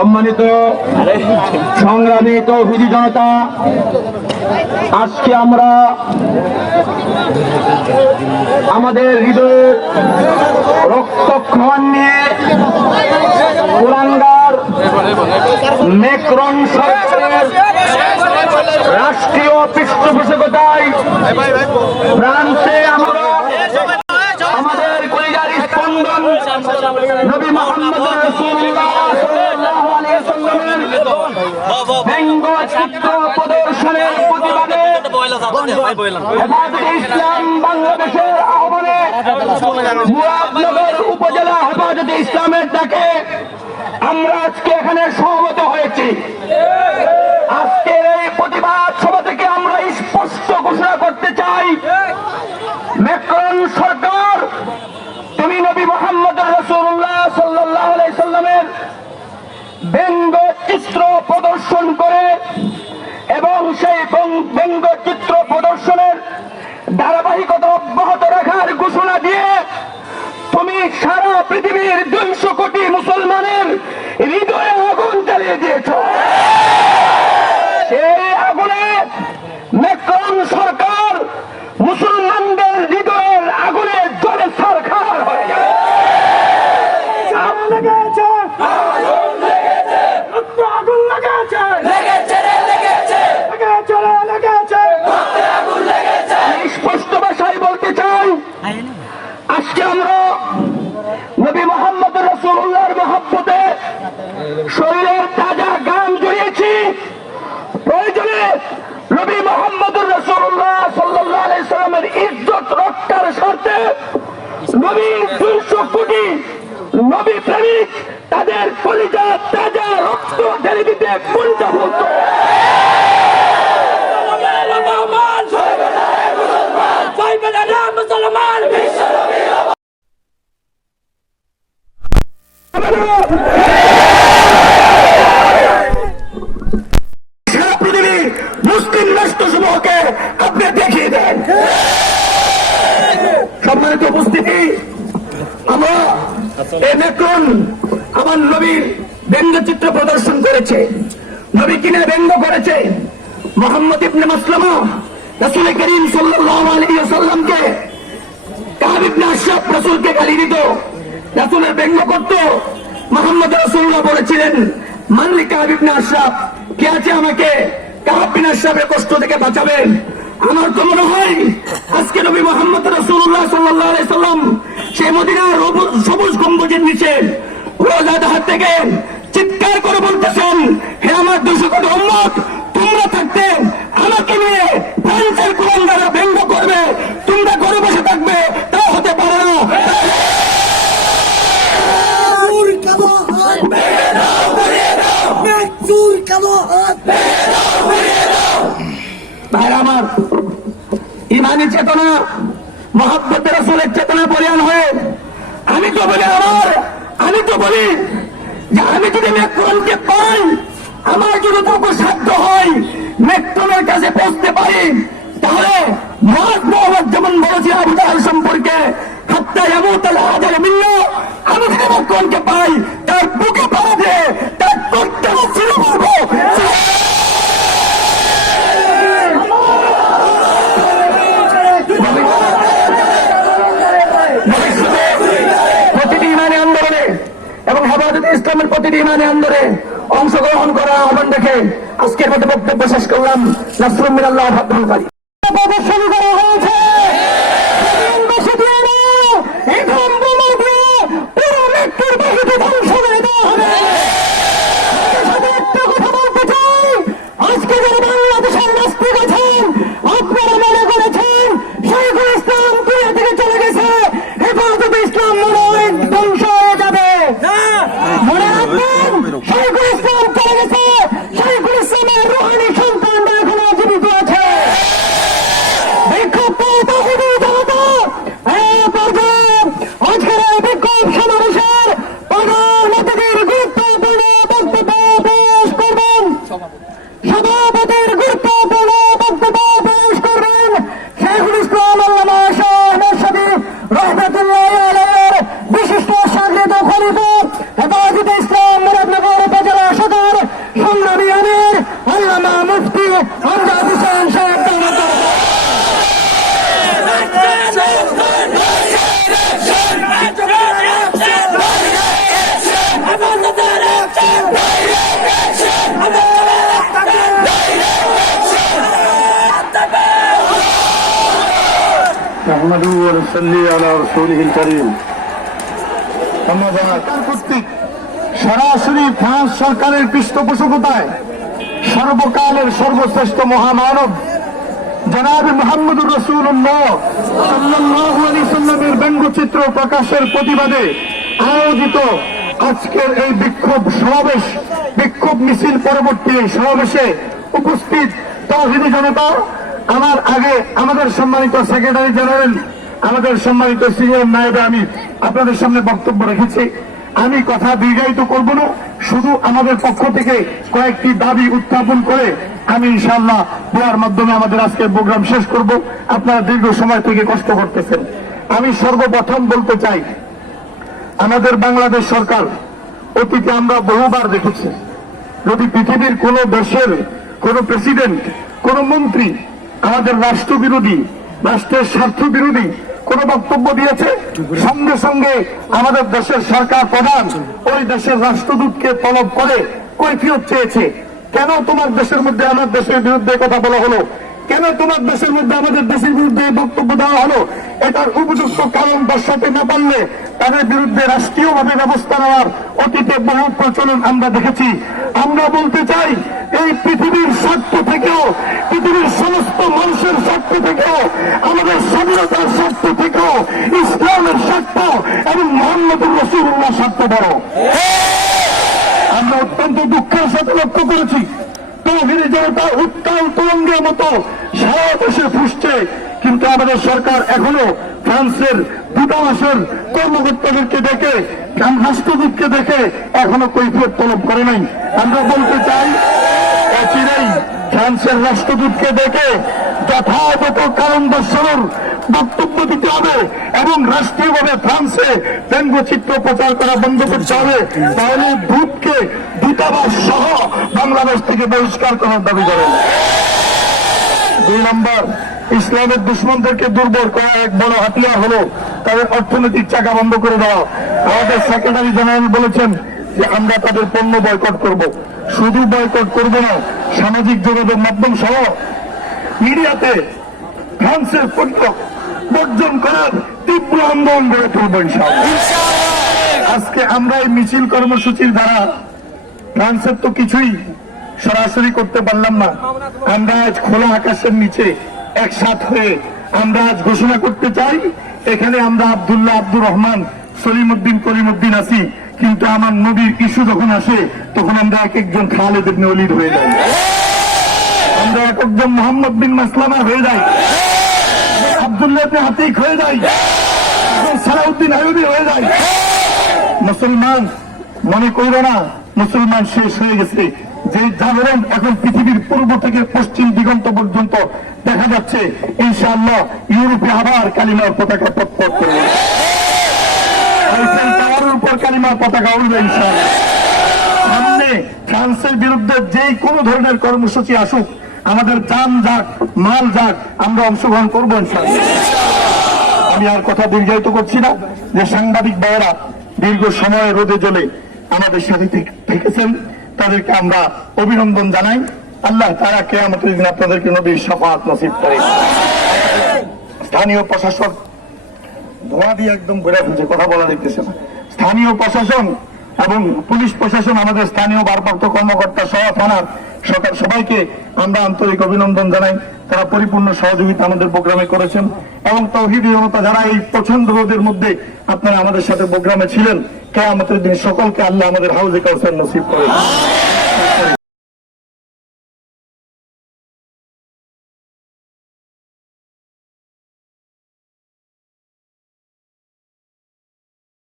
সম্মানিত সংগ্রামী তৌহিদি জনতা, আজকে আমরা আমাদের হৃদয়ের রক্তক্ষরণ নিয়ে কুলাঙ্গার মেক্রন সরকারের রাষ্ট্রীয় পৃষ্ঠপোষকতায় ফ্রান্সে আমরা আমাদের স্পন্দন নবী মোহাম্মদ আলাইহি ইসলাম উপজেলা হেফাজতে ইসলামের ডাকে আমরা আজকে এখানে সহমত হয়েছি। আজকের এই প্রতিবাদ সভা থেকে আমরা স্পষ্ট ঘোষণা করতে চাই মেক্রন সরকার তুমি নবী মোহাম্মদ রসুল্লাহ সাল্লাহ সাল্লামের ব্যঙ্গ চিত্র প্রদর্শন করে এবং সেই বং- ব্যঙ্গ প্রদর্শনের ধারাবাহিকতা অব্যাহত রাখার ঘোষণা দিয়ে তুমি সারা পৃথিবীর দুইশো কোটি মুসলমানের হৃদয়ে আগুন জ্বালিয়ে দিয়েছ। সেই আগুনে মেক্রন সরকার মুসলমানদের হৃদয়ের আগুনে জলে সরকার হয়ে যাবে আগুন লেগেছে রক্ত আগুন লেগেছে লেগেছে রে লেগেছে লেগেছে লেগেছে আমি স্পষ্ট ভাষায় বলতে চাই আজকে আমরা নবী মোহাম্মদ রসুল্লাহর মহাব্বতে শরীরের তাজা গান জড়িয়েছি। প্রয়োজনে নবী মোহাম্মদ রসুল্লাহ সাল্লাহ ইজ্জত রক্ষার স্বার্থে নবী দুইশো কোটি নবী প্রেমিক তাদের কলিজা তাজা রক্ত ঢেলে দিতে মুসলমান সারা পৃথিবীর মুসলিম রাষ্ট্র সমূহকে আপনি দেখিয়ে দেন। সম্মানিত উপস্থিতি, আমরা মেক্রন আমার নবীর ব্যঙ্গচিত্র প্রদর্শন করেছে। নবী কিনে ব্যঙ্গ করেছে। মোহাম্মদ ইবনে মাসলামা রাসূল করিম সাল্লাল্লাহু আলাইহি ওয়াসাল্লামকে কাব ইবনে আশরাফ রাসূলকে গালি দিত, রাসূলের ব্যঙ্গ করত। মোহাম্মদ রাসূলুল্লাহ বলেছিলেন, মানলি কাব ইবনে আশরাফ, কে আছে আমাকে ইবনে কষ্ট থেকে বাঁচাবেন। আমার তো মনে হয় আজকে নবী মোহাম্মদ রসুল্লাহ সাল্লাল্লাহু সাল্লাম সেই মদিনার সবুজ গম্বুজের নিচে রোজাদ হাত থেকে চিৎকার করে বলতেছেন, হে আমার দুশো কোটি তোমরা থাকতে আমাকে নিয়ে ফ্রান্সের কুলাঙ্গারা ব্যঙ্গ করবে তোমরা ঘরে বসে থাকবে তা হতে পারে না Mektur kabahat Mektur kabahat ভাইরা আমার ইমানি চেতনা, মহাব্বতের রসুলের চেতনা বলিয়ান হয়ে, আমি তো বলি আমার, আমি তো বলি যে আমি যদি মেক্রনকে পাই, আমার তবু সাধ্য হয় মেক্রনের কাছে পৌঁছতে পারি, তাহলে মহাজ মোহাম্মদ যেমন বলেছে আবু সম্পর্কে, হাত্তা এমত হাজার মিল্ল, আমি যদি মেক্রনকে পাই, তার বুকে পাড়া তার করতে বলব প্রতিটি ইমানি আন্দোলনে এবং হেফাজত ইসলামের প্রতিটি মানে আন্দোলনে অংশগ্রহণ করা আহ্বান দেখে আজকের মতো বক্তব্য শেষ করলাম নাসরুম ভাবনকারী প্রদর্শন করা হয়েছে দেশবাসী দিয়ে দাও, এই বোম বোমা দিয়ে পুরো মৃত্যুর বাহিনী ধ্বংস করে দেওয়া হবে। আপনাদের সাথে একটা কথা বলতে চাই, আজকে যারা বাংলাদেশের নাস্তিক আছেন, আপনারা মনে করেছেন শেখুল ইসলাম কুড়িয়া থেকে চলে গেছে হেফাজতে ইসলাম মনে হয় ধ্বংস হয়ে যাবে মনে রাখবেন শেখুল ইসলাম চলে গেছে শেখুল ইসলামের রোহানি সন্তানরা এখনও জীবিত আছে نحمده ونصلي على رسوله الكريم أما بعد কর্তৃক সরাসরি ফ্রান্স সরকারের পৃষ্ঠপোষকতায় সর্বকালের সর্বশ্রেষ্ঠ মহামানব জনাব মোহাম্মদুর রসুল্লাহ সাল্লাল্লাহু আলাইহি সাল্লামের ব্যঙ্গচিত্র প্রকাশের প্রতিবাদে আয়োজিত আজকের এই বিক্ষোভ সমাবেশ বিক্ষোভ মিছিল পরবর্তী এই সমাবেশে উপস্থিত তহিদি জনতা আমার আগে আমাদের সম্মানিত সেক্রেটারি জেনারেল আমাদের সম্মানিত সিনিয়র নায়েবে আমি আপনাদের সামনে বক্তব্য রেখেছি। আমি কথা দীর্ঘায়িত করব না, শুধু আমাদের পক্ষ থেকে কয়েকটি দাবি উত্থাপন করে আমি ইনশাআল্লাহ দেওয়ার মাধ্যমে আমাদের আজকের প্রোগ্রাম শেষ করব। আপনারা দীর্ঘ সময় থেকে কষ্ট করতেছেন। আমি সর্বপ্রথম বলতে চাই, আমাদের বাংলাদেশ সরকার অতীতে আমরা বহুবার দেখেছি যদি পৃথিবীর কোন দেশের কোন প্রেসিডেন্ট কোন মন্ত্রী আমাদের রাষ্ট্র বিরোধী রাষ্ট্রের স্বার্থ বিরোধী কোন বক্তব্য দিয়েছে? সঙ্গে সঙ্গে আমাদের দেশের সরকার প্রধান ওই দেশের রাষ্ট্রদূতকে তলব করে কৈফিয়ত চেয়েছে। কেন তোমার দেশের মধ্যে আমার দেশের বিরুদ্ধে কথা বলা হলো? কেন তোমার দেশের মধ্যে আমাদের দেশের বিরুদ্ধে বক্তব্য দেওয়া হলো? এটার উপযুক্ত কারণ দর্শাতে না পারলে তাদের বিরুদ্ধে রাষ্ট্রীয়ভাবে ব্যবস্থা নেওয়ার অতীতে বহু প্রচলন আমরা দেখেছি। আমরা বলতে চাই, এই পৃথিবীর স্বার্থ থেকেও, পৃথিবীর সমস্ত মানুষের স্বার্থ থেকেও, আমাদের স্বাধীনতার স্বার্থ থেকেও, ইসলামের স্বার্থ এবং মোহাম্মদুর রসুল্লাহ স্বার্থ বড় আমরা অত্যন্ত দুঃখের সাথে লক্ষ্য করেছি তহবিল জনতা উত্তাল তরঙ্গের মতো সারা দেশে ফুসছে। কিন্তু আমাদের সরকার এখনও ফ্রান্সের দূতাবাসের কর্মকর্তাদেরকে দেখে রাষ্ট্রদূতকে দেখে এখনও কৈফিয়ত তলব করে নাই। আমরা বলতে চাই অচিরেই ফ্রান্সের রাষ্ট্রদূতকে দেখে যথাযথ কারণ দর্শানোর বক্তব্য দিতে হবে এবং রাষ্ট্রীয়ভাবে ফ্রান্সে ব্যঙ্গচিত্র প্রচার করা বন্ধ করতে হবে। তাহলে দূতকে, দূতাবাস সহ বাংলাদেশ থেকে বহিষ্কার করার দাবি করেন। দুই নম্বর ইসলামের দুশ্মনদেরকে দুর্বল করা এক বড় হাতিয়ার হলো তাদের অর্থনৈতিক চাকা বন্ধ করে দেওয়া। আমাদের সেক্রেটারি জেনারেল বলেছেন যে আমরা তাদের পণ্য বয়কট করব। শুধু বয়কট করব না সামাজিক যোগাযোগ মাধ্যম সহ মিডিয়াতে ফ্রান্সের পণ্য বর্জন করার তীব্র আন্দোলন গড়ে তুলব আজকে আমরা এই মিছিল কর্মসূচির দ্বারা ফ্রান্সের তো কিছুই সরাসরি করতে পারলাম না। আমরা আজ খোলা আকাশের নিচে একসাথ হয়ে আমরা আজ ঘোষণা করতে চাই, এখানে আমরা আব্দুল্লাহ আব্দুর রহমান, সলিমুদ্দিন করিমুদ্দিন আছি, কিন্তু আমার নবীর ইস্যু যখন আসে, তখন আমরা এক একজন খালেদ ইবনে ওলিদ হয়ে যাই। আমরা এক একজন মোহাম্মদ বিন মাসলামা হয়ে যাই। আব্দুল্লাহ ইবনে আতিক হয়ে যাই। সালাউদ্দিন আয়ুবী হয়ে যায় মুসলমান, মনে করো না, মুসলমান শেষ হয়ে গেছে। যে জাগরণ এখন পৃথিবীর পূর্ব থেকে পশ্চিম দিগন্ত পর্যন্ত দেখা যাচ্ছে, ইনশাআল্লাহ ইউরোপে আবার কালিমার পতাকা পথপথ করবে। কালিমার পতাকা উঠবে ইনশাআল্লাহ। সামনে ফ্রান্সের বিরুদ্ধে যে কোনো ধরনের কর্মসূচি আসুক, আমাদের যান যাক, মাল যাক, আমরা অংশগ্রহণ করব আমি আর কথা দীর্ঘায়িত করছি না, যে সাংবাদিক ভাইয়েরা দীর্ঘ সময় রোদে জ্বলে আমাদের সাথে থেকেছেন। তাদেরকে আমরা অভিনন্দন জানাই। আল্লাহ তারা কে আমাদের দিন আপনাদেরকে নবীর সাফাত নসিব করে। স্থানীয় প্রশাসক ধোঁয়া দিয়ে একদম বেড়ে ফেলছে, কথা বলা দেখতেছে না। স্থানীয় প্রশাসন এবং পুলিশ প্রশাসন, আমাদের স্থানীয় ভারপ্রাপ্ত কর্মকর্তা সহ থানার সকা- সবাইকে আমরা আন্তরিক অভিনন্দন জানাই। তারা পরিপূর্ণ সহযোগিতা আমাদের প্রোগ্রামে করেছেন। এবং তৌহিদ জনতা যারা এই প্রচণ্ড রোদের মধ্যে আপনারা আমাদের সাথে প্রোগ্রামে ছিলেন। কে আমাদের দিন সকলকে আল্লাহ আমাদের হাউজে কাউসার নসিব করে